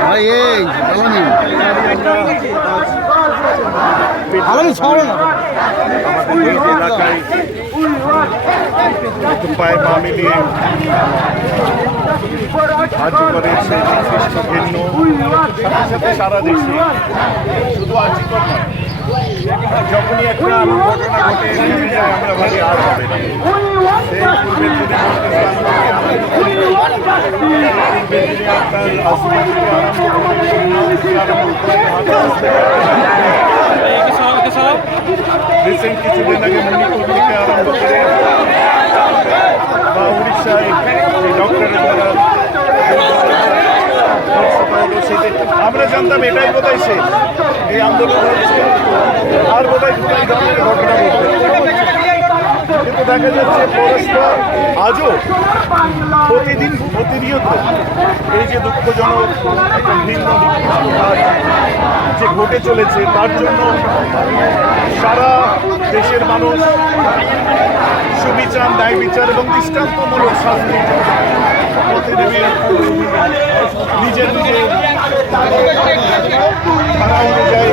ভাই, এই আলামিন ছড়ে না আমাদের এই এলাকায় পায়ে পা মিলিয়ে সাহায্য যখনই একটা ঘটনা ঘটে আর হবে না সেই পূর্বের যদি পূর্বের দিনে আপনার আসমান থেকে আরম্ভ করে আরম্ভ করে হাতে আসতে রিসেন্ট কিছুদিন করে বা উড়িষ্যায় ডক্টরের দ্বারা আমরা জানতাম এটাই বোধহয় শেষ। এই আন্দোলন হচ্ছে। আর বোধহয় দুটো ঘটনা কিন্তু দেখা যাচ্ছে পরস্পর আজও প্রতিদিন প্রতিনিয়ত এই যে দুঃখজনক ভিন্ন যে ঘটে চলেছে, তার জন্য সারা দেশের মানুষ সুবিচার, ন্যায় বিচার এবং দৃষ্টান্তমূলক শাস্তি নেমে নিজের নিজের ধারা অনুযায়ী